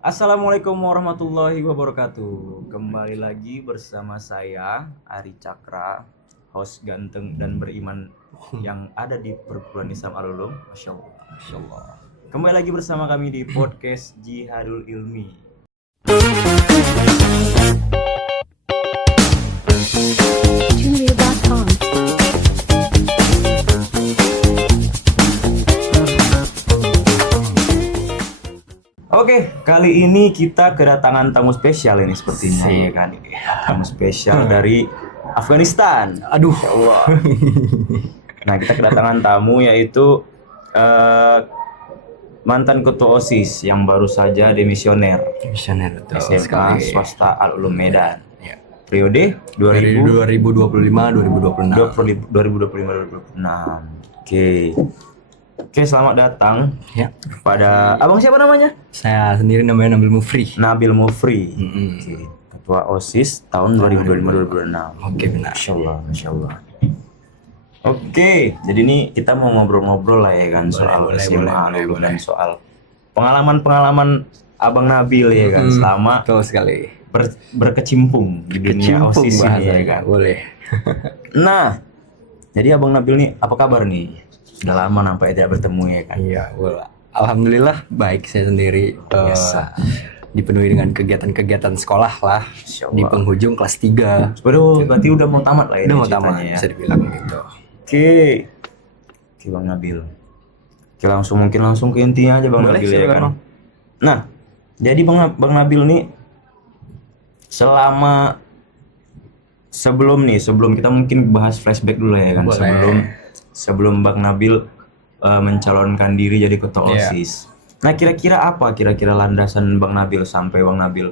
Assalamualaikum warahmatullahi wabarakatuh. Kembali lagi bersama saya Ari Cakra, host ganteng dan beriman yang ada di perguruan Islam Al-Ulum. Masya Allah, Masya Allah. Kembali lagi bersama kami di podcast Jihadul Ilmi. Julia.com. Oke, kali ini kita kedatangan tamu spesial ini sepertinya ya kan. Tamu spesial dari Afghanistan. Aduh, Masya Allah. Nah, kita kedatangan tamu yaitu mantan ketua OSIS yang baru saja demisioner misioner betul SMA sekali. swasta Al-Ulum Medan. Ya. Periode Dari 2025-2026. 2025-2026. Oke, selamat datang Ya. pada abang siapa namanya? Saya sendiri namanya Nabil Mufri. Nabil Mufri. Mm-mm. Oke. Ketua OSIS tahun 2025-2026. Oke, benar. Masya Allah, Masya Allah. Oke, jadi ini kita mau ngobrol-ngobrol lah ya kan soal SMA dan soal pengalaman-pengalaman Abang Nabil ya kan selama Betul sekali. berkecimpung di dunia Kecimpung OSIS ini ya bahasanya. kan. Boleh. Nah, jadi Abang Nabil nih apa kabar nih? Sudah lama nampaknya tidak bertemu ya kan. Iya, boleh. Alhamdulillah baik, saya sendiri Biasa. dipenuhi dengan kegiatan-kegiatan sekolah lah. Masya Di Allah. penghujung kelas 3. Waduh, berarti udah mau tamat lah ini Udah mau tamat, ceritanya ya. bisa dibilang gitu. Oke, Bang Nabil. Oke, langsung ke intinya aja Bang Boleh, Nabil ya silakan, kan. Bang. Nah, jadi Bang Nabil nih selama sebelum kita mungkin bahas flashback dulu ya kan. Boleh. Sebelum Bang Nabil mencalonkan diri jadi ketua Iya. OSIS. Nah, kira-kira landasan Bang Nabil sampai Bang Nabil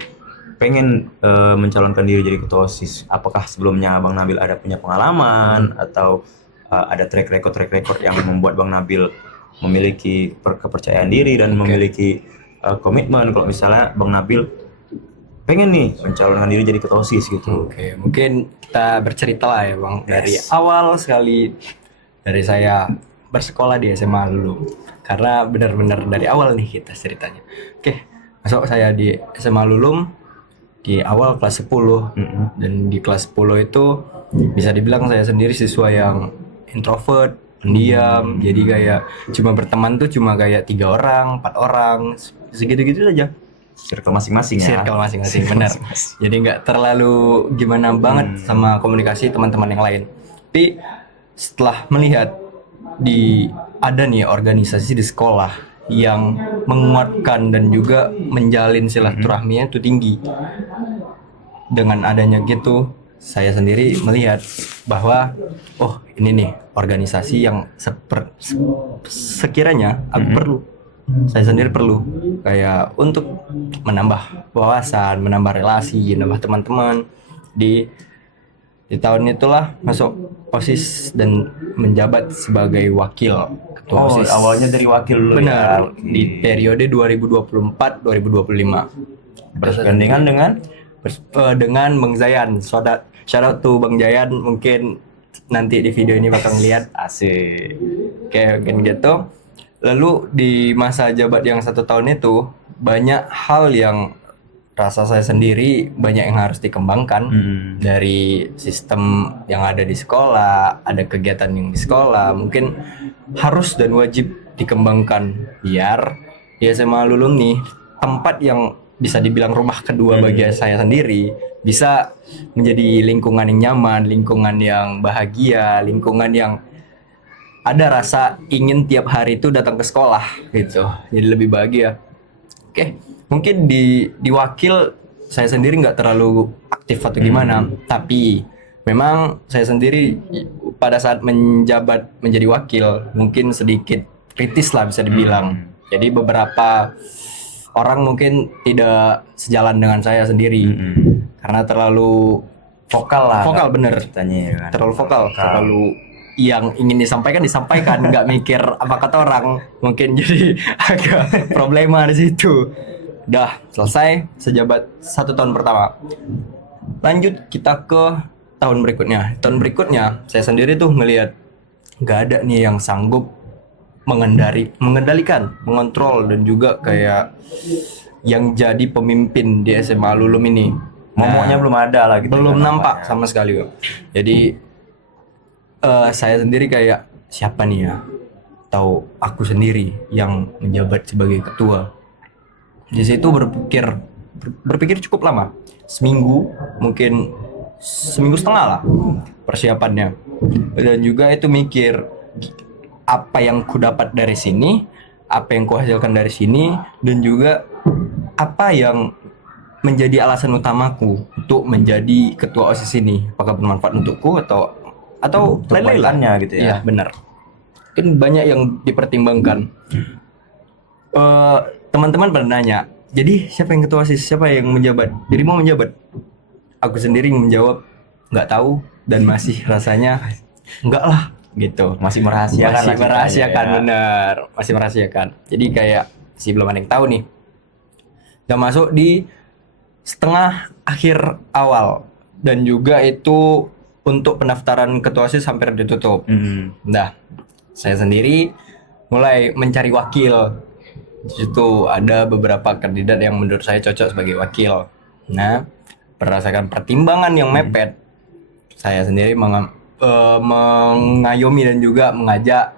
pengen mencalonkan diri jadi ketua OSIS? Apakah sebelumnya Bang Nabil ada punya pengalaman atau ada track record yang membuat Bang Nabil memiliki kepercayaan diri dan memiliki komitmen kalau misalnya Bang Nabil pengen nih mencalonkan diri jadi ketua OSIS gitu. Oke, mungkin kita bercerita lah ya Bang. Dari Yes. awal sekali dari saya bersekolah di SMA dulu. Karena benar-benar dari awal nih kita ceritanya. Oke, masuk saya di SMA Lulum di awal kelas 10. Dan di kelas 10 itu bisa dibilang saya sendiri siswa yang introvert, pendiam. Jadi kayak cuma berteman tuh cuma kayak 3 orang, 4 orang, segitu-gitu saja. Circle masing-masing ya. Circle masing-masing, benar. Jadi nggak terlalu gimana banget sama komunikasi teman-teman yang lain. Tapi setelah melihat ada nih organisasi di sekolah yang menguatkan dan juga menjalin silaturahminya itu tinggi. Dengan adanya gitu, saya sendiri melihat bahwa ini nih organisasi yang sekiranya aku perlu. Saya sendiri perlu kayak untuk menambah wawasan, menambah relasi, menambah teman-teman di tahun itulah masuk OSIS dan menjabat sebagai wakil ketua Oh, OSIS. awalnya dari wakil dulu Benar, ya. di periode 2024-2025. Bergandengan dengan Dengan Bang Zayan. Shout out to Bang Zayan, mungkin nanti di video ini bakal ngeliat. asik. Kayak gitu. Lalu di masa jabat yang 1 tahun itu banyak hal yang rasa saya sendiri banyak yang harus dikembangkan. Dari sistem yang ada di sekolah, ada kegiatan yang di sekolah, mungkin harus dan wajib dikembangkan biar ya SMA Lulum nih tempat yang bisa dibilang rumah kedua bagi saya sendiri bisa menjadi lingkungan yang nyaman, lingkungan yang bahagia, lingkungan yang ada rasa ingin tiap hari itu datang ke sekolah gitu, jadi lebih bahagia. Oke, mungkin di wakil saya sendiri nggak terlalu aktif atau gimana, tapi memang saya sendiri pada saat menjabat menjadi wakil mungkin sedikit kritis lah bisa dibilang. Jadi beberapa orang mungkin tidak sejalan dengan saya sendiri karena terlalu Vokal lah. vokal, bener. Ceritanya ya kan. Terlalu vokal, terlalu yang ingin disampaikan, nggak mikir apa kata orang, mungkin jadi agak problema di situ. Udah selesai sejabat 1 tahun pertama. Lanjut kita ke tahun berikutnya. Tahun berikutnya saya sendiri tuh ngelihat nggak ada nih yang sanggup mengendalikan, mengontrol dan juga kayak yang jadi pemimpin di SMA Alulum ini. Momoknya belum ada lah gitu. Belum kan nampak nampaknya. sama sekali kok. Jadi saya sendiri kayak siapa nih ya? Tahu aku sendiri yang menjabat sebagai ketua. Di situ berpikir cukup lama. Seminggu, mungkin seminggu setengah lah persiapannya. Dan juga itu mikir apa yang ku dapat dari sini, apa yang ku hasilkan dari sini, dan juga apa yang menjadi alasan utamaku untuk menjadi ketua OSIS ini. Apakah bermanfaat untukku atau lain-lain lah. Kebaikannya gitu ya. Iya, benar. Kan banyak yang dipertimbangkan. Teman-teman pada nanya, jadi siapa yang ketua OSIS, siapa yang menjabat? Jadi mau menjabat? Aku sendiri menjawab nggak tahu dan masih rasanya enggak lah gitu. Masih merahasiakan. Masih lah merahasiakan, ceritanya ya. bener. Masih merahasiakan. Jadi kayak sih belum ada yang tahu nih. Udah masuk di setengah akhir awal dan juga itu untuk pendaftaran ketua OSIS hampir ditutup. Nah, saya sendiri mulai mencari wakil. Di situ ada beberapa kandidat yang menurut saya cocok sebagai wakil. Nah, berdasarkan pertimbangan yang mepet, saya sendiri mengayomi dan juga mengajak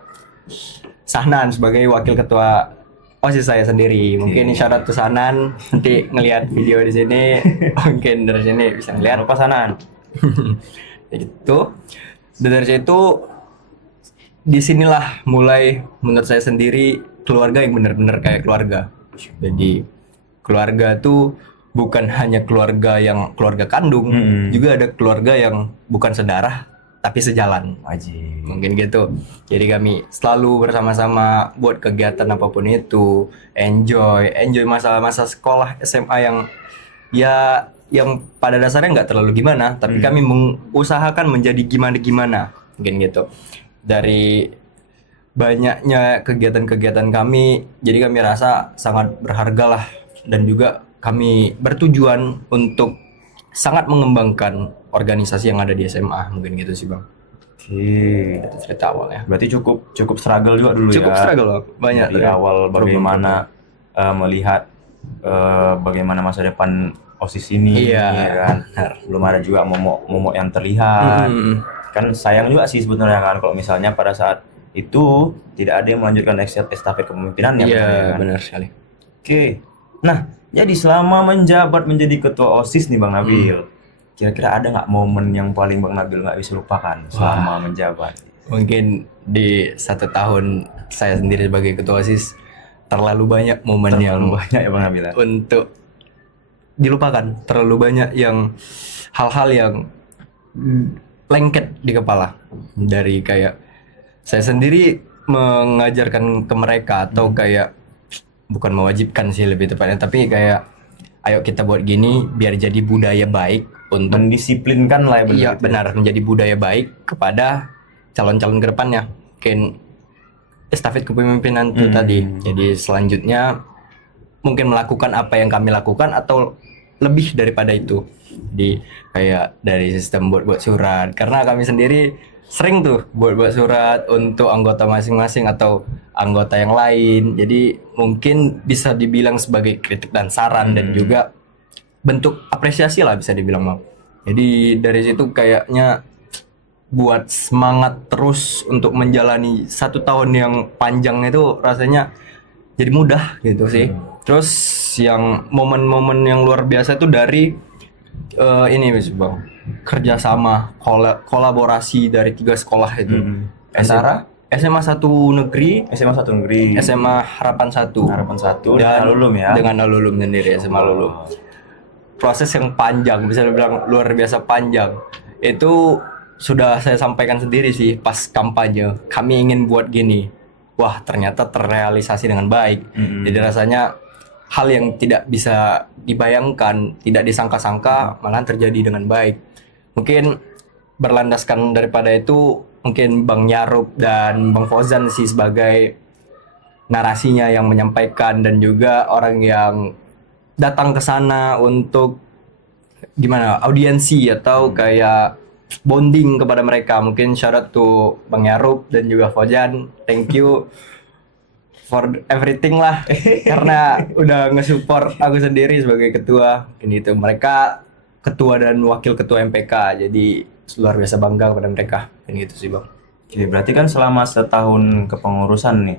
Sahnan sebagai wakil ketua OSIS saya sendiri. Mungkin syarat tuh Sahnan nanti ngelihat video di sini, mungkin dari sini bisa ngelihat Lupa Sanan. gitu. Dan dari situ disinilah mulai menurut saya sendiri keluarga yang benar-benar kayak keluarga. Jadi keluarga tuh bukan hanya keluarga yang keluarga kandung, juga ada keluarga yang bukan sedarah tapi sejalan. Wajib. Mungkin gitu. Jadi kami selalu bersama-sama buat kegiatan apapun itu, enjoy masa-masa sekolah SMA yang pada dasarnya nggak terlalu gimana, tapi kami mengusahakan menjadi gimana mungkin gitu. Dari banyaknya kegiatan-kegiatan kami, jadi kami rasa sangat berharga lah, dan juga kami bertujuan untuk sangat mengembangkan organisasi yang ada di SMA. Mungkin gitu sih Bang. Oke. Itu cerita awalnya. Berarti cukup struggle juga dulu Cukup ya. struggle loh, banyak Dari awal bagaimana melihat bagaimana masa depan OSIS ini, Iya, ya kan. benar. Belum ada juga momok yang terlihat. Kan sayang juga sih sebenarnya kan kalau misalnya pada saat itu tidak ada yang melanjutkan estafet kepemimpinannya. Iya, kan? benar sekali. Oke. Nah, jadi selama menjabat menjadi ketua OSIS nih Bang Nabil, kira-kira ada nggak momen yang paling Bang Nabil nggak bisa lupakan selama menjabat? Mungkin di 1 tahun saya sendiri sebagai ketua OSIS terlalu banyak momen yang Banyak ya Bang Nabil ya? untuk dilupakan. Terlalu banyak yang hal-hal yang lengket di kepala. Dari kayak saya sendiri mengajarkan ke mereka atau kayak bukan mewajibkan sih lebih tepatnya, tapi kayak ayo kita buat gini biar jadi budaya baik untuk Mendisiplinkan lah ya benar. iya benar, menjadi budaya baik kepada calon-calon ke depannya. Mungkin estafet kepemimpinan itu tadi. Jadi selanjutnya mungkin melakukan apa yang kami lakukan atau lebih daripada itu. Di kayak dari sistem buat surat, karena kami sendiri sering tuh buat surat untuk anggota masing-masing atau anggota yang lain. Jadi mungkin bisa dibilang sebagai kritik dan saran dan juga bentuk apresiasi lah bisa dibilang Bang. Jadi dari situ kayaknya buat semangat terus untuk menjalani 1 tahun yang panjang itu rasanya jadi mudah gitu sih. Terus yang momen-momen yang luar biasa itu dari ini Mas Bang, kerjasama kolaborasi dari 3 sekolah itu. Antara SMA 1 negeri, SMA 1 negeri, SMA Harapan 1 Harapan 1 dan Alulum ya. dengan Alulum sendiri, SMA Alulum. Proses yang panjang, bisa dibilang luar biasa panjang. Itu sudah saya sampaikan sendiri sih pas kampanye. Kami ingin buat gini. Wah, ternyata terrealisasi dengan baik. Jadi rasanya hal yang tidak bisa dibayangkan, tidak disangka-sangka malah terjadi dengan baik. Mungkin berlandaskan daripada itu, mungkin Bang Yarup dan Bang Fauzan sih sebagai narasinya yang menyampaikan, dan juga orang yang datang ke sana untuk gimana audiensi atau kayak bonding kepada mereka. Mungkin syarat tuh Bang Yarup dan juga Fauzan, thank you for everything lah karena udah nge-support aku sendiri sebagai ketua gitu. Mereka ketua dan wakil ketua MPK, jadi luar biasa bangga kepada mereka kan gitu sih bang. Oke, berarti kan selama setahun kepengurusan nih,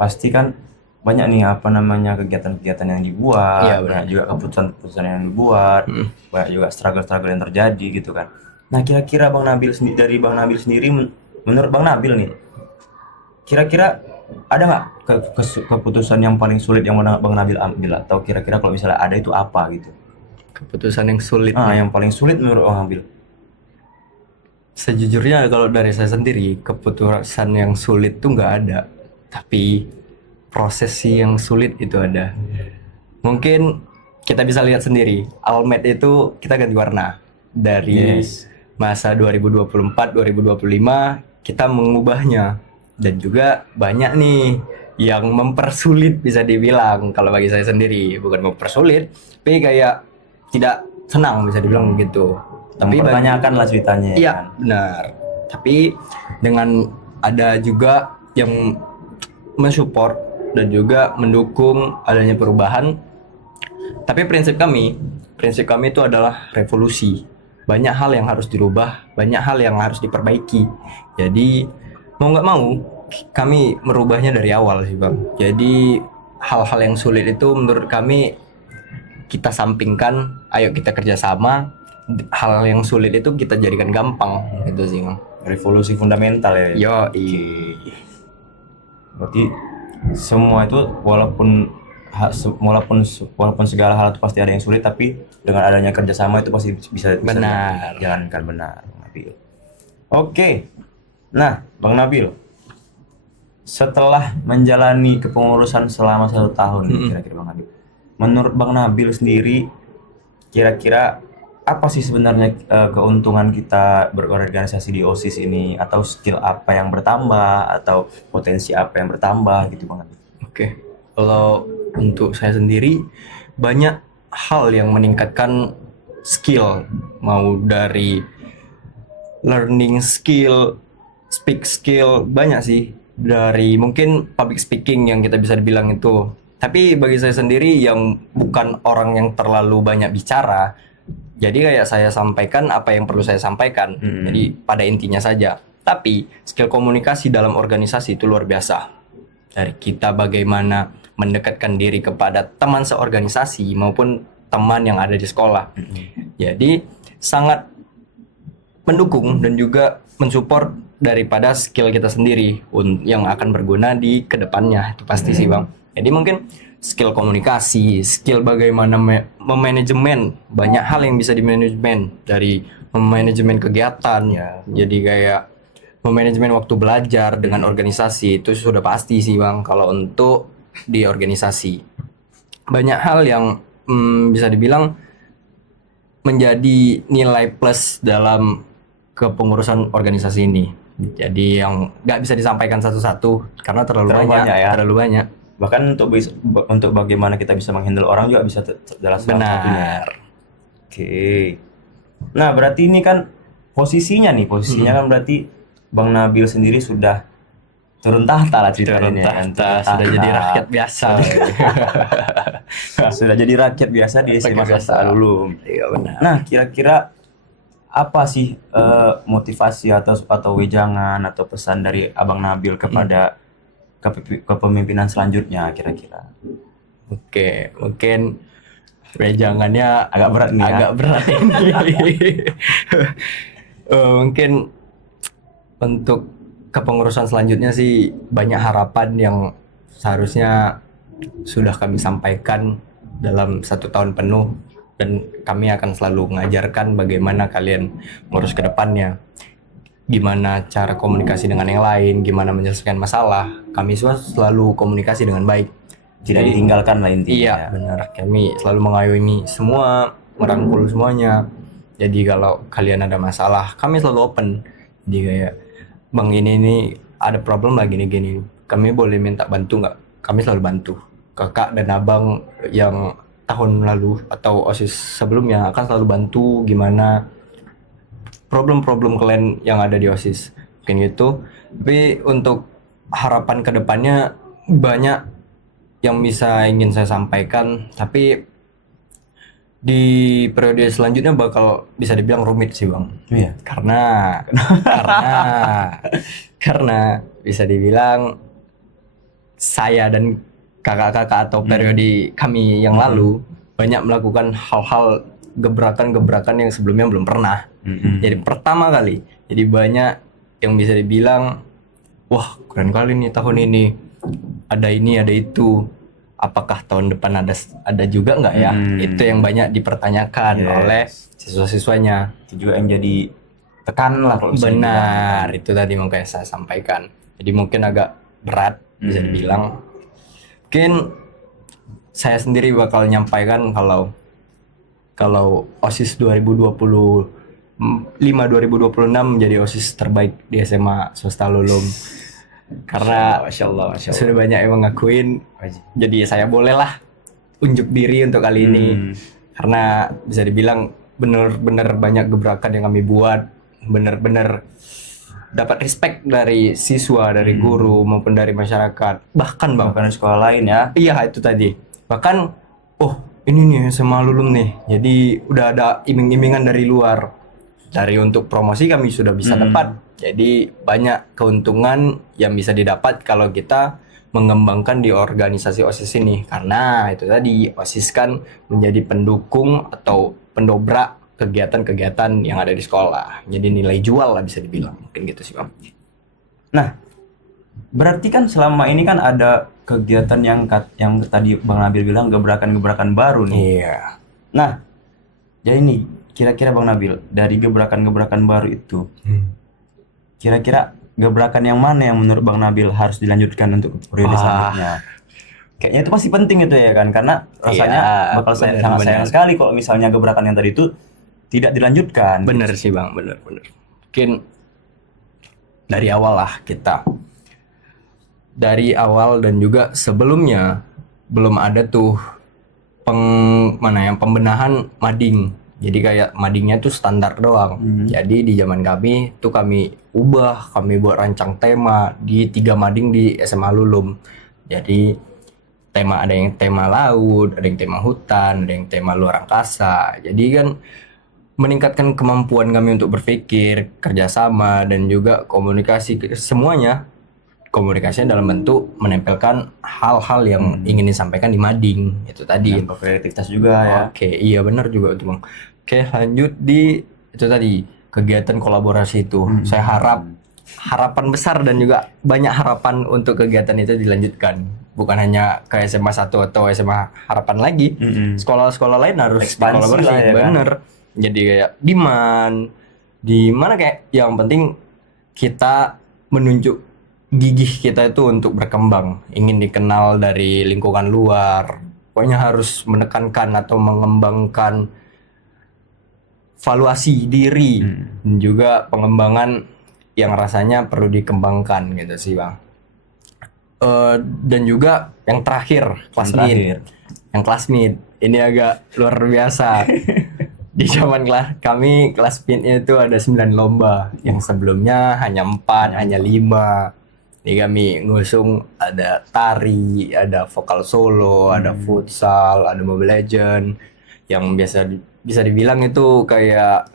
pasti kan banyak nih apa namanya kegiatan-kegiatan yang dibuat, Iya, banyak juga keputusan-keputusan yang dibuat, banyak juga struggle-struggle yang terjadi gitu kan. Nah, kira-kira dari Bang Nabil sendiri, menurut Bang Nabil nih, kira-kira ada nggak keputusan yang paling sulit yang Bang Nabil ambil, atau kira-kira kalau misalnya ada itu apa gitu? Keputusan yang sulit. Yang paling sulit menurut Bang Nabil. Sejujurnya kalau dari saya sendiri keputusan yang sulit tuh nggak ada, tapi proses yang sulit itu ada. Mungkin kita bisa lihat sendiri, Almed itu kita ganti warna dari masa 2024-2025 kita mengubahnya, dan juga banyak nih yang mempersulit bisa dibilang. Kalau bagi saya sendiri bukan mempersulit, tapi kayak tidak senang bisa dibilang begitu. Tapi Mempertanyakan lah ceritanya. Iya, Kan? benar. Tapi dengan ada juga yang mensupport dan juga mendukung adanya perubahan. Tapi prinsip kami itu adalah revolusi. Banyak hal yang harus dirubah, banyak hal yang harus diperbaiki. Jadi mau nggak mau kami merubahnya dari awal sih bang. Jadi hal-hal yang sulit itu menurut kami kita sampingkan, ayo kita kerjasama. Hal yang sulit itu kita jadikan gampang gitu sih bang. Revolusi fundamental ya. Yo, Berarti semua itu walaupun segala hal itu pasti ada yang sulit, tapi dengan adanya kerjasama itu pasti bisa benar. Jalankan benar, Bang Nabil. Oke, nah Bang Nabil, setelah menjalani kepengurusan selama 1 tahun, kira-kira Bang Nabil, menurut Bang Nabil sendiri, kira-kira apa sih sebenarnya keuntungan kita berorganisasi di OSIS ini, atau skill apa yang bertambah, atau potensi apa yang bertambah gitu Bang Nabil? Oke, kalau untuk saya sendiri banyak hal yang meningkatkan skill, mau dari learning skill, speak skill, banyak sih, dari mungkin public speaking yang kita bisa dibilang itu. Tapi bagi saya sendiri yang bukan orang yang terlalu banyak bicara, jadi kayak saya sampaikan apa yang perlu saya sampaikan, jadi pada intinya saja. Tapi skill komunikasi dalam organisasi itu luar biasa. Dari kita bagaimana mendekatkan diri kepada teman seorganisasi maupun teman yang ada di sekolah. Jadi sangat mendukung dan juga mensupport daripada skill kita sendiri yang akan berguna di kedepannya, itu pasti sih bang. Jadi mungkin skill komunikasi, skill bagaimana memanajemen, banyak hal yang bisa dimanajemen, dari memanajemen kegiatan, jadi kayak memanajemen waktu belajar dengan organisasi, itu sudah pasti sih bang. Kalau untuk di organisasi banyak hal yang bisa dibilang menjadi nilai plus dalam kepengurusan organisasi ini. Jadi yang nggak bisa disampaikan satu-satu karena terlalu banyak ya. Terlalu banyak. Bahkan untuk bagaimana kita bisa menghandle orang juga bisa salah satunya. Benar. Oke. Nah, berarti ini kan posisinya kan berarti Bang Nabil sendiri sudah turun tahta lah ceritanya. Sudah jadi rakyat biasa. Sudah jadi rakyat biasa di SMA dulu. Iya benar. Nah, kira-kira apa sih motivasi atau wejangan atau pesan dari Abang Nabil kepada kepemimpinan selanjutnya kira-kira? Oke, mungkin wejangannya agak berat nih. Ini. Mungkin untuk kepengurusan selanjutnya sih banyak harapan yang seharusnya sudah kami sampaikan dalam 1 tahun penuh, dan kami akan selalu mengajarkan bagaimana kalian ngurus ke depannya, gimana cara komunikasi dengan yang lain, gimana menyelesaikan masalah. Kami selalu komunikasi dengan baik, tidak ditinggalkan lah intinya. Iya benar, kami selalu mengayomi semua, merangkul semuanya. Jadi kalau kalian ada masalah, kami selalu open. Jadi kayak bang ini ada problem lagi gini, kami boleh minta bantu nggak? Kami selalu bantu. Kakak dan abang yang tahun lalu atau OSIS sebelumnya akan selalu bantu gimana problem-problem kalian yang ada di OSIS, mungkin gitu. Tapi untuk harapan kedepannya banyak yang ingin saya sampaikan, tapi di periode selanjutnya bakal bisa dibilang rumit sih Bang. Iya. Karena karena bisa dibilang saya dan kakak-kakak atau periode kami yang lalu banyak melakukan hal-hal gebrakan-gebrakan yang sebelumnya belum pernah. Jadi pertama kali, jadi banyak yang bisa dibilang, wah keren kali nih tahun ini, ada ini ada itu. Apakah tahun depan ada juga nggak ya? Itu yang banyak dipertanyakan oleh siswa-siswanya. Itu juga yang jadi tekanan lah kalau bisa Benar, itu tadi makanya saya sampaikan. Jadi mungkin agak berat bisa dibilang. Mungkin saya sendiri bakal nyampaikan kalau OSIS 2025 2026 menjadi OSIS terbaik di SMA swasta Lulum. Karena Masya Allah. sudah banyak yang mengakuin, jadi saya bolehlah unjuk diri untuk kali ini. Karena bisa dibilang benar-benar banyak gebrakan yang kami buat, benar-benar dapat respect dari siswa, dari guru maupun dari masyarakat, bahkan Bahkan di sekolah lain ya. iya itu tadi, bahkan ini nih SMA Lulum nih, jadi udah ada iming-imingan dari luar, dari untuk promosi kami sudah bisa dapat. Jadi banyak keuntungan yang bisa didapat kalau kita mengembangkan di organisasi OSIS ini. Karena itu tadi, OSIS kan menjadi pendukung atau pendobrak kegiatan-kegiatan yang ada di sekolah. Jadi nilai jual lah bisa dibilang. Mungkin gitu sih Bang. Nah, berarti kan selama ini kan ada kegiatan yang tadi Bang Nabil bilang gebrakan-gebrakan baru nih. Iya. Nah, jadi ini kira-kira Bang Nabil, dari gebrakan-gebrakan baru itu, kira-kira gebrakan yang mana yang menurut Bang Nabil harus dilanjutkan untuk periode selanjutnya? Kayaknya itu pasti penting itu ya kan, karena rasanya bakal sangat sayang sekali kalau misalnya gebrakan yang tadi itu tidak dilanjutkan. Bener sih Bang, bener. Mungkin dari awal lah kita. Dari awal dan juga sebelumnya belum ada tuh pembenahan mading. Jadi kayak madingnya tuh standar doang. Jadi di zaman kami tuh kami buat rancang tema di 3 mading di SMA Lulum. Jadi ada yang tema laut, ada yang tema hutan, ada yang tema luar angkasa. Jadi kan meningkatkan kemampuan kami untuk berpikir, kerjasama, dan juga komunikasi semuanya. Komunikasinya dalam bentuk menempelkan hal-hal yang ingin disampaikan di mading. Itu tadi. Kreativitas juga ya. Oke, iya benar juga itu Bang. Oke, lanjut di itu tadi kegiatan kolaborasi itu. Saya harapan besar dan juga banyak harapan untuk kegiatan itu dilanjutkan. Bukan hanya ke SMA 1 atau SMA Harapan lagi. Sekolah-sekolah lain harus Ekspansi lah ya bener. Kan? Jadi kayak di mana kayak yang penting kita menunjuk gigih kita itu untuk berkembang, ingin dikenal dari lingkungan luar. Pokoknya harus menekankan atau mengembangkan valuasi diri dan juga pengembangan yang rasanya perlu dikembangkan gitu sih Bang. Dan juga yang terakhir kelas mid ini agak luar biasa. Di zaman kami kelas midnya itu ada 9 lomba, yang sebelumnya hanya 4, hanya 5. Ini kami ngusung ada tari, ada vokal solo, ada futsal, ada Mobile Legend, yang bisa dibilang itu kayak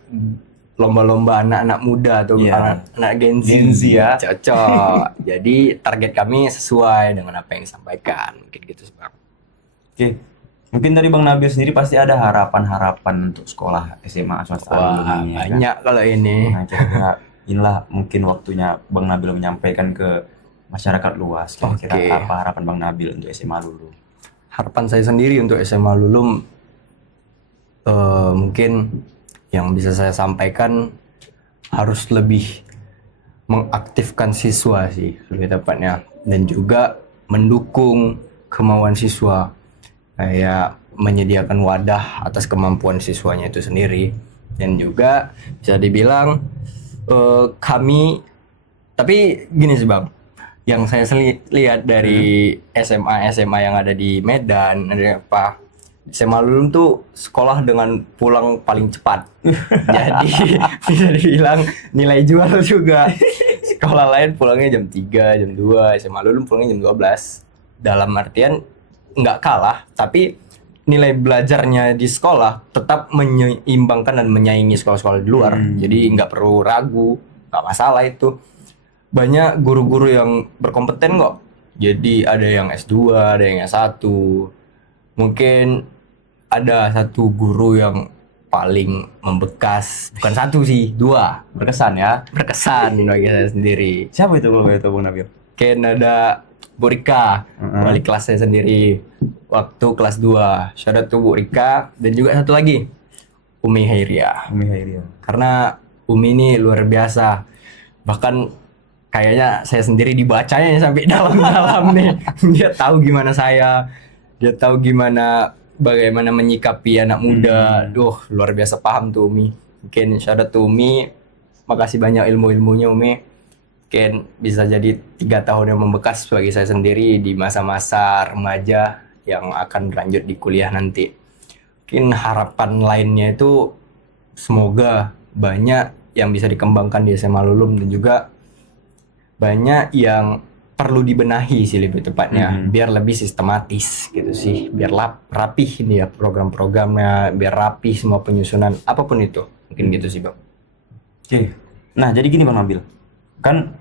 lomba-lomba anak-anak muda atau anak Gen Z ya. Cocok. Jadi target kami sesuai dengan apa yang disampaikan. Mungkin gitu Bang. Oke. Mungkin dari Bang Nabil sendiri pasti ada harapan-harapan untuk sekolah SMA swasta ini. Banyak kan? Kalau ini. Nah, kira-kira inilah mungkin waktunya Bang Nabil menyampaikan ke masyarakat luas. Kira-kira apa harapan Bang Nabil untuk SMA Lulum? Harapan saya sendiri untuk SMA Lulum mungkin yang bisa saya sampaikan harus lebih mengaktifkan siswa sih lebih tepatnya, dan juga mendukung kemauan siswa, kayak menyediakan wadah atas kemampuan siswanya itu sendiri. Dan juga bisa dibilang kami, tapi gini sih Bang, yang saya lihat dari SMA yang ada di Medan, ada apa, SMA Lulum tuh sekolah dengan pulang paling cepat. Jadi bisa dibilang nilai jual juga. Sekolah lain pulangnya jam 3, jam 2, SMA Lulum pulangnya jam 12. dalam artian nggak kalah, tapi nilai belajarnya di sekolah tetap menyeimbangkan dan menyaingi sekolah-sekolah di luar. Jadi nggak perlu ragu, nggak masalah itu. Banyak guru-guru yang berkompeten kok. Jadi ada yang S2, ada yang S1. Mungkin ada satu guru yang paling membekas, bukan satu sih, 2 Berkesan ya. berkesan bagi saya sendiri. Siapa itu kalau boleh tahu Bang Nabil? Mungkin ada Bu Rika, wali kelas saya sendiri waktu kelas 2. Shout out to Bu Rika, dan juga satu lagi Umi Hairia. Umi Hairia. Karena Umi ini luar biasa. Bahkan kayaknya saya sendiri dibacanya sampai dalam-dalam nih. Dia tahu gimana saya, dia tahu bagaimana menyikapi anak muda. Duh, luar biasa paham tuh Umi. Mungkin shout out to Umi. Makasih banyak ilmu-ilmunya Umi. Mungkin bisa jadi 3 tahun yang membekas bagi saya sendiri di masa-masa remaja yang akan berlanjut di kuliah nanti. Mungkin harapan lainnya itu semoga banyak yang bisa dikembangkan di SMA Lulum, dan juga banyak yang perlu dibenahi sih lebih tepatnya, biar lebih sistematis gitu sih, biar rapih ini ya program-programnya, biar rapih semua penyusunan apapun itu. Mungkin gitu sih Bang. Oke. Nah, jadi gini Bang Nabil. Kan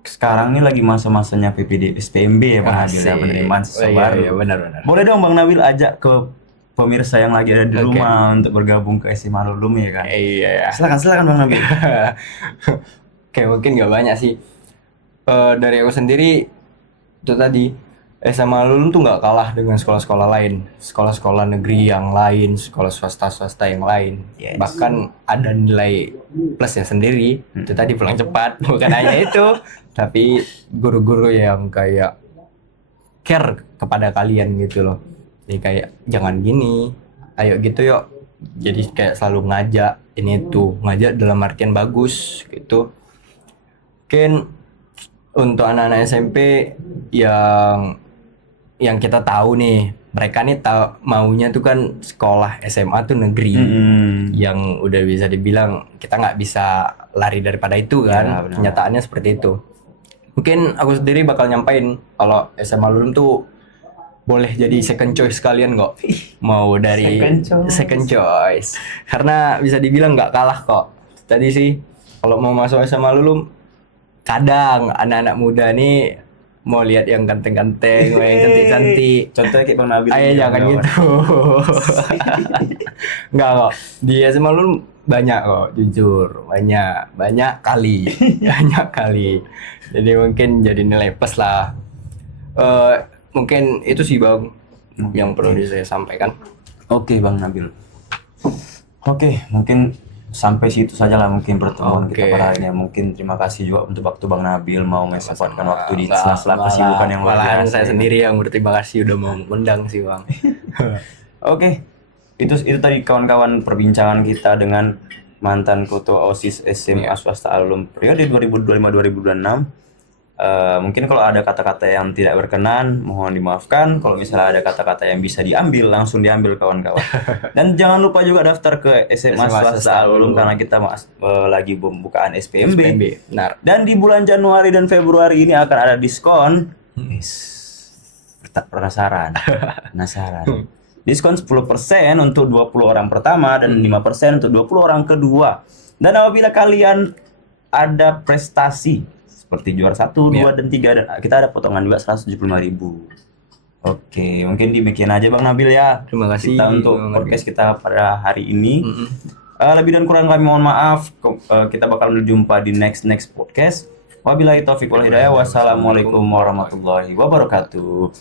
sekarang ini lagi masa-masanya PPD SPMB ya Bang Nabil, ya, penerimaan siswa baru. Iya, benar-benar. Boleh dong Bang Nabil ajak ke pemirsa yang lagi ada di rumah untuk bergabung ke SMA Lulum ya kan? Iya. Silakan Bang Nabil. Kayak mungkin nggak banyak sih. Dari aku sendiri itu tadi, SMA Lulum tuh nggak kalah dengan sekolah-sekolah lain, sekolah-sekolah negeri yang lain, sekolah swasta yang lain. Yes. Bahkan ada nilai plusnya sendiri. Itu tadi pulang cepat, bukan hanya itu, tapi guru-guru yang kayak care kepada kalian gitu loh. Jadi kayak jangan gini, ayo gitu yuk. Jadi kayak selalu ngajak ini tuh, ngajak dalam artian bagus gitu. Mungkin untuk anak-anak SMP yang kita tahu nih, mereka nih maunya tuh kan sekolah SMA tuh negeri, yang udah bisa dibilang kita nggak bisa lari daripada itu kan, Ya, kenyataannya seperti itu. Mungkin aku sendiri bakal nyampain kalau SMA Lulum tuh boleh jadi second choice kalian kok, mau dari second choice, karena bisa dibilang nggak kalah kok. Tadi sih kalau mau masuk SMA Lulum, kadang anak-anak muda nih mau lihat yang ganteng-ganteng, mau yang cantik-cantik. Contohnya kayak Bang Nabil. Ayo jangan gitu. Enggak kok. Di SMA Lulum banyak kok, jujur. Banyak kali. Banyak kali. Jadi mungkin jadi nilai plus lah. Mungkin itu sih Bang yang perlu saya sampaikan. Oke Bang Nabil. Oke, mungkin sampai situ saja lah mungkin pertemuan kita pada hari ini. Mungkin terima kasih juga untuk waktu Bang Nabil mau menyempatkan waktu di sela-sela kesibukan yang luar biasa. Saya sendiri yang berterima kasih udah mau mengundang sih Bang. Oke, itu tadi kawan-kawan perbincangan kita dengan mantan ketua OSIS SMA Swasta Alum periode 2025-2026. Mungkin kalau ada kata-kata yang tidak berkenan, mohon dimaafkan. Kalau misalnya ada kata-kata yang bisa diambil, langsung diambil kawan-kawan. Dan jangan lupa juga daftar ke SMA Swasta Alum karena kita lagi pembukaan SPMB. Benar. Dan di bulan Januari dan Februari ini akan ada diskon. Penasaran. Diskon 10% untuk 20 orang pertama dan 5% untuk 20 orang kedua. Dan apabila kalian ada prestasi seperti juara 1, 2, dan 3, kita ada potongan juga 175.000. Oke, mungkin demikian aja Bang Nabil ya. Terima kasih kita untuk podcast kita pada hari ini. Lebih dan kurang kami mohon maaf. Kita bakal berjumpa di next podcast. Wabillahi taufiq wal hidayah. Wassalamualaikum warahmatullahi wabarakatuh.